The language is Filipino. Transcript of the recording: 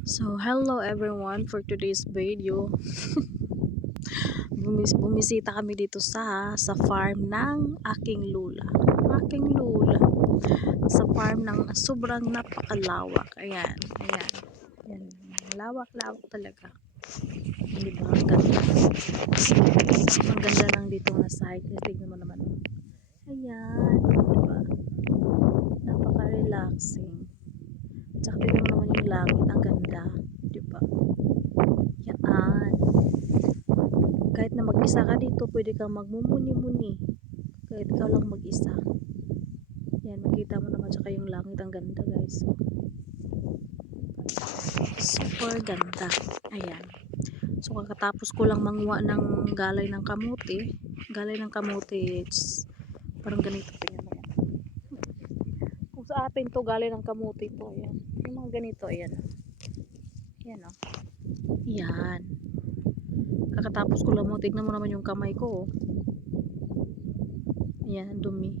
So, hello everyone for today's video. Bumisita kami dito sa farm ng aking lula. Aking lula. Sa farm ng sobrang napakalawak. Ayan, ayan. Ayan. Lawak-lawak talaga. Hindi ba? Ang ganda. Ang ganda lang dito na site. Tignan mo naman. Ayan. Diba? Napaka-relaxing. Tsaka tignan mo naman yung langit. Ang ganda. Diba? Yan. Kahit na mag-isa ka dito, pwede kang magmumuni-muni. Kahit ikaw lang mag-isa. Yan, makita mo naman tsaka yung langit. Ang ganda guys. Super ganda. Ayan. So, kakatapos ko lang manguha ng galay ng kamuti. Galay ng kamuti, parang ganito. Tingnan mo yan. Kung sa atin to galay ng kamuti to. Ayan. Yung mga ganito, ayan. Ayan o. Ayan. Kakatapos ko lang mo. Tignan mo naman yung kamay ko. Oh. Ayan, dumi.